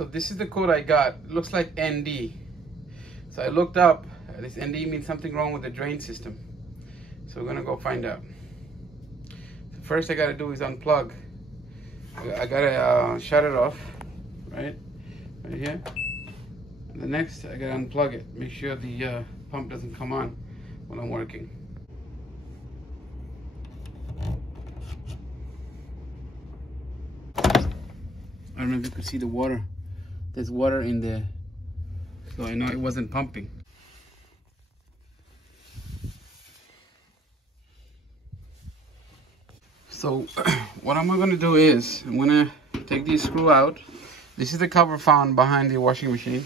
So this is the code I got. It looks like ND. So I looked up. This ND means something wrong with the drain system. So we're gonna go find out. So first I gotta do is unplug. I gotta shut it off, right here. And the next I gotta unplug it. Make sure the pump doesn't come on when I'm working. I don't know if you could see the water. There's water in there, so I know it wasn't pumping. So what I'm gonna do is I'm gonna take this screw out. This is the cover found behind the washing machine.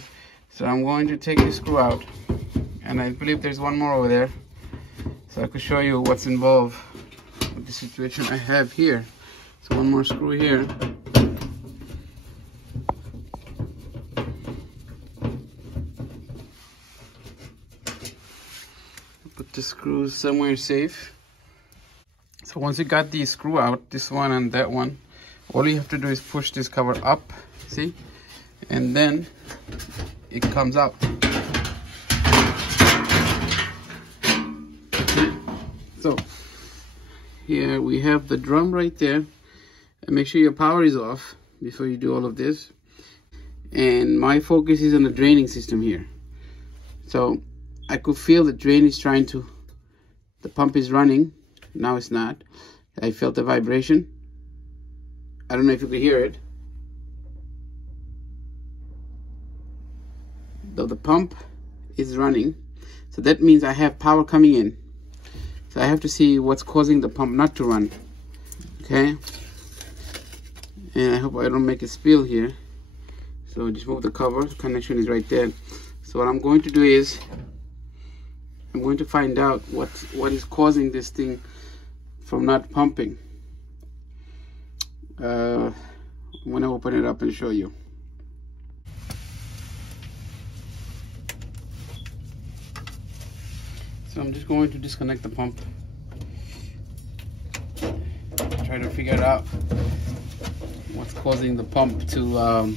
So I'm going to take this screw out, and I believe there's one more over there. So I could show you what's involved with the situation I have here. So one more screw here. Put the screws somewhere safe. So once you got the screw out, this one and that one, all you have to do is push this cover up, see? And then it comes out. So here we have the drum right there. And make sure your power is off before you do all of this. And my focus is on the draining system here. So I could feel the drain is trying to, the pump is running. Now it's not. I felt the vibration. I don't know if you could hear it. Though the pump is running. So that means I have power coming in. So I have to see what's causing the pump not to run. Okay. And I hope I don't make a spill here. So just move the cover. The connection is right there. So what I'm going to do is I'm going to find out what is causing this thing from not pumping. I'm going to open it up and show you. So I'm just going to disconnect the pump. Try to figure out what's causing the pump to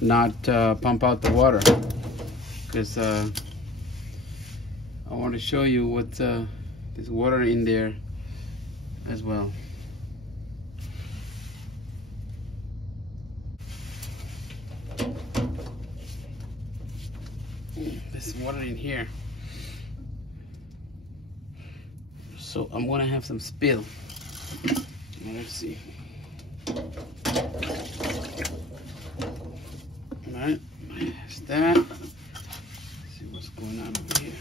not pump out the water. Because I want to show you what there's water in there as well. There's water in here, so I'm gonna have some spill. Let's see. All right, there's that. Let's see what's going on over here.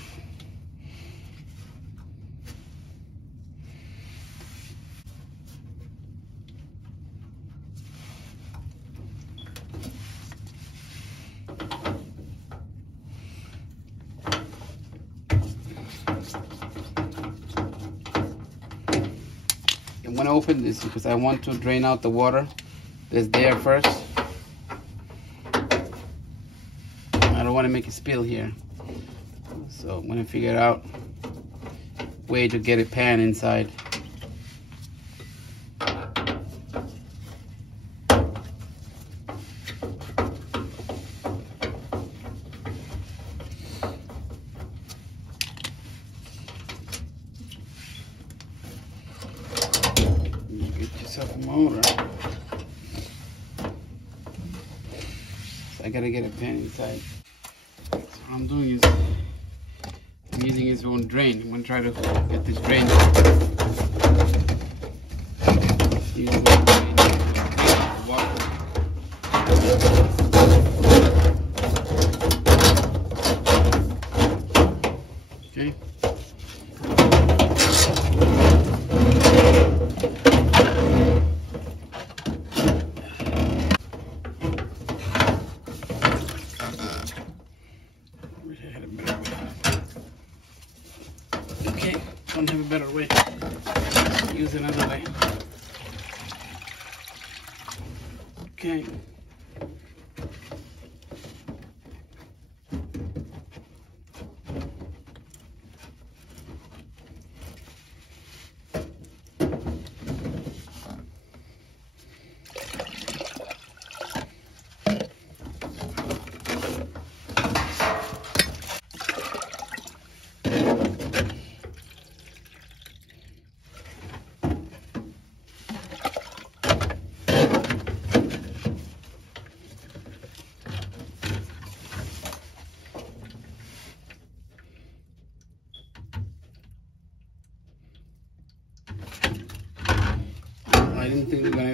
I'm going to open this because I want to drain out the water that's there first. I don't want to make a spill here. So I'm going to figure out a way to get a pan inside. A motor. So I gotta get a pan inside. So what I'm doing is I'm using its own drain. I'm gonna try to get this drain. Okay. Don't have a better way. Use another way. Okay.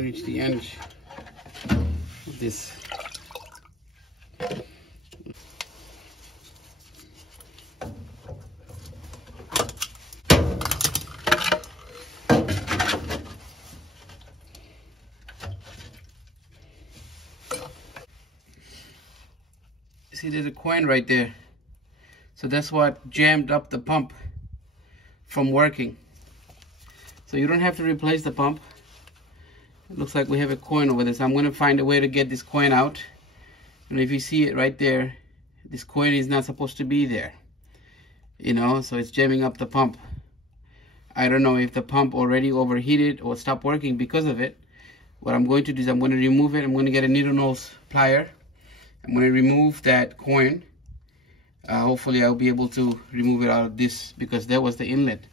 reach the end of this. See, there's a coin right there. So that's what jammed up the pump from working. So you don't have to replace the pump. It looks like we have a coin over there. So I'm going to find a way to get this coin out. And if you see it right there, this coin is not supposed to be there. You know, so it's jamming up the pump. I don't know if the pump already overheated or stopped working because of it. What I'm going to do is I'm going to remove it. I'm going to get a needle nose plier. I'm going to remove that coin. Hopefully I'll be able to remove it out of this, because that was the inlet.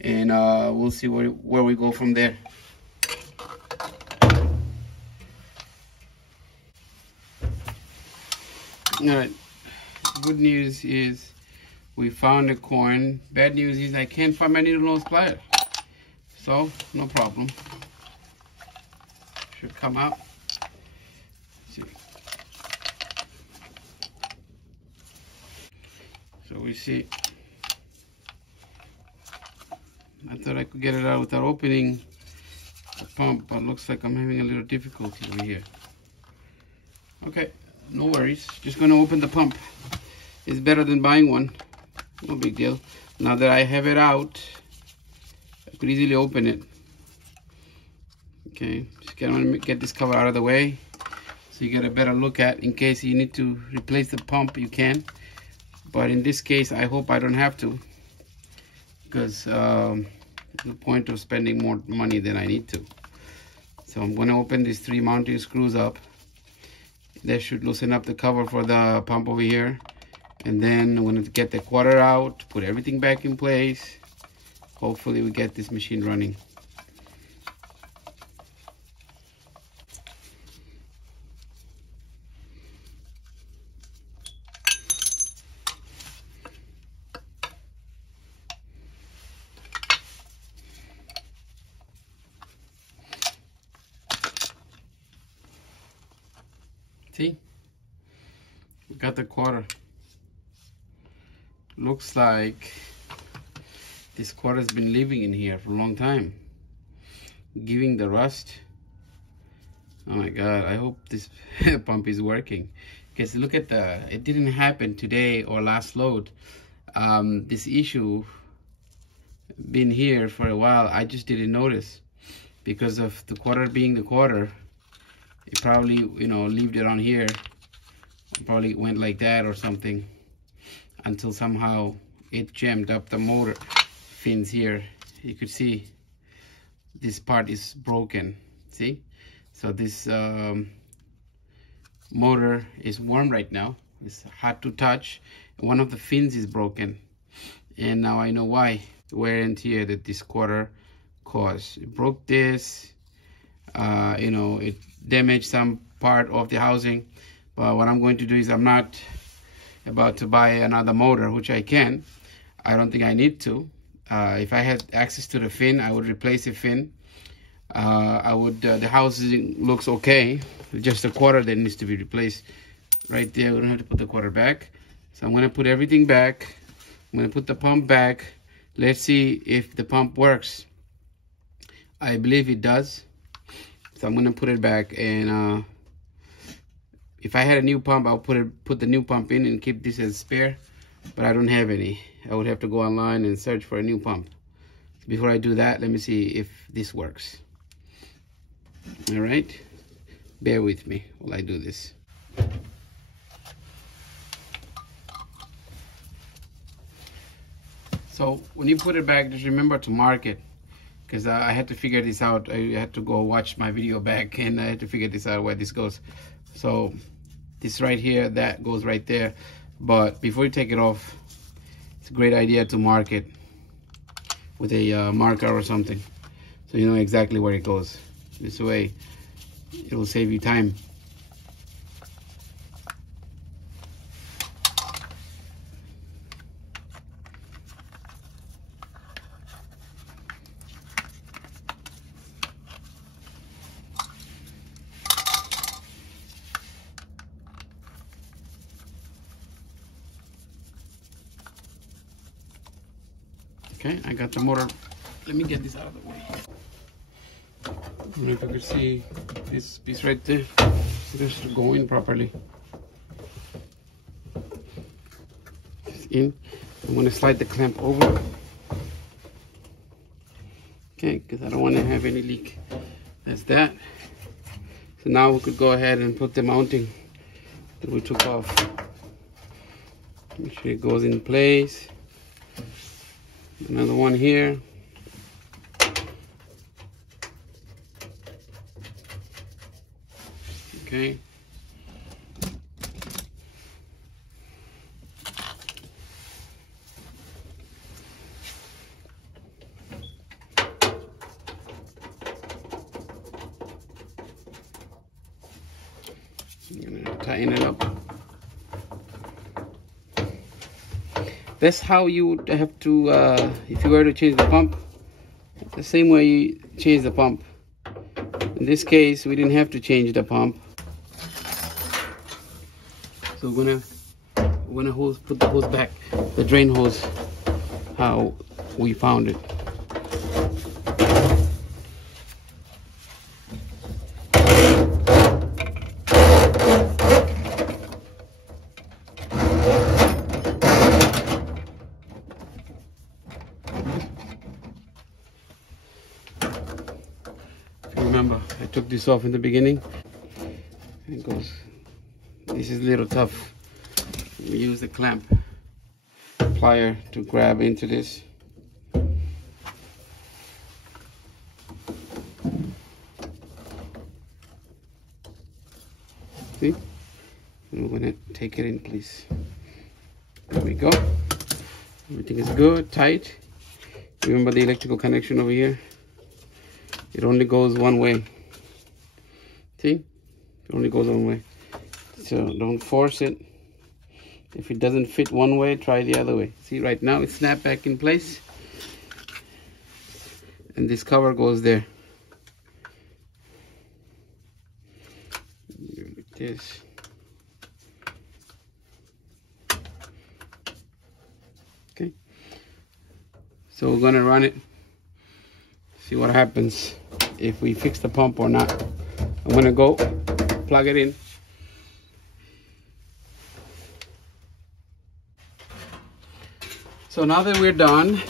And we'll see where we go from there. Alright, good news is we found a coin. Bad news is I can't find my needle nose plier. So, no problem. Should come out. Let's see. So we see, I thought I could get it out without opening the pump, but looks like I'm having a little difficulty over here. Okay, no worries. Just gonna open the pump. It's better than buying one. No big deal. Now that I have it out, I could easily open it. Okay, just gonna get this cover out of the way so you get a better look at, in case you need to replace the pump, you can. But in this case, I hope I don't have to, because there's no point of spending more money than I need to. So I'm going to open these 3 mounting screws up. That should loosen up the cover for the pump over here. And then I'm going to get the quarter out, put everything back in place. Hopefully we get this machine running. See, we got the quarter. Looks like this quarter has been living in here for a long time, giving the rust. Oh my God, I hope this pump is working. Because look at it didn't happen today or last load. This issue been here for a while. I just didn't notice because of the quarter being the quarter. It probably, you know, left it on here. It probably went like that or something until somehow it jammed up the motor fins here. You could see this part is broken. See? So this motor is warm right now. It's hot to touch. One of the fins is broken. And now I know why. Wear and tear that this quarter caused. It broke this. You know, it damaged some part of the housing. But what I'm going to do is, I'm not about to buy another motor, which I can. I don't think I need to. If I had access to the fin, I would replace the fin. The housing looks okay. Just the quarter that needs to be replaced. Right there, we don't have to put the quarter back. So I'm going to put everything back. I'm going to put the pump back. Let's see if the pump works. I believe it does. So I'm going to put it back, and if I had a new pump, I'll put the new pump in and keep this as spare, but I don't have any. I would have to go online and search for a new pump. Before I do that, let me see if this works. All right, bear with me while I do this. So when you put it back, just remember to mark it, because I had to figure this out. I had to go watch my video back, and I had to figure this out where this goes. So this right here, that goes right there. But before you take it off, it's a great idea to mark it with a marker or something, so you know exactly where it goes. This way it will save you time. Okay, I got the motor. Let me get this out of the way. I don't know if you could see this piece right there. It's to go in properly. It's in. I'm going to slide the clamp over. Okay, because I don't want to have any leak. That's that. So now we could go ahead and put the mounting that we took off. Make sure it goes in place. Another one here. Okay. I'm gonna tighten it up. That's how you would have to, if you were to change the pump, the same way you change the pump. In this case, we didn't have to change the pump. So we're gonna put the hose back, the drain hose, how we found it. Remember, I took this off in the beginning. It goes. This is a little tough. We use the clamp plier to grab into this. See? And we're gonna take it in place. There we go. Everything is good, tight. Remember the electrical connection over here? It only goes one way. See? It only goes one way. So don't force it. If it doesn't fit one way, try the other way. See, right now it's snapped back in place. And this cover goes there. Like this. Okay. So we're gonna run it. See what happens if we fix the pump or not. I'm gonna go plug it in. So now that we're done,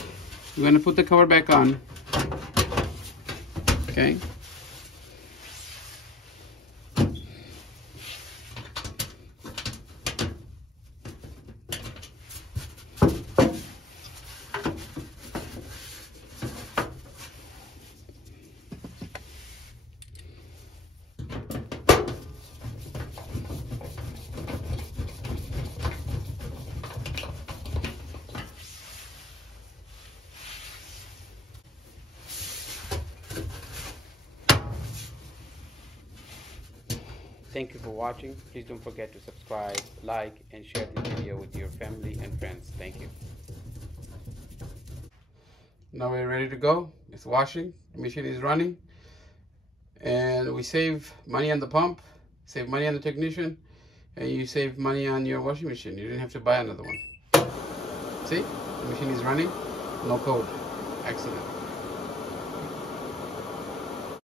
we're gonna put the cover back on. Okay. Thank you for watching. Please don't forget to subscribe, like, and share this video with your family and friends. Thank you. Now we're ready to go. It's washing. The machine is running. And we save money on the pump, save money on the technician, and you save money on your washing machine. You didn't have to buy another one. See? The machine is running. No code. Excellent.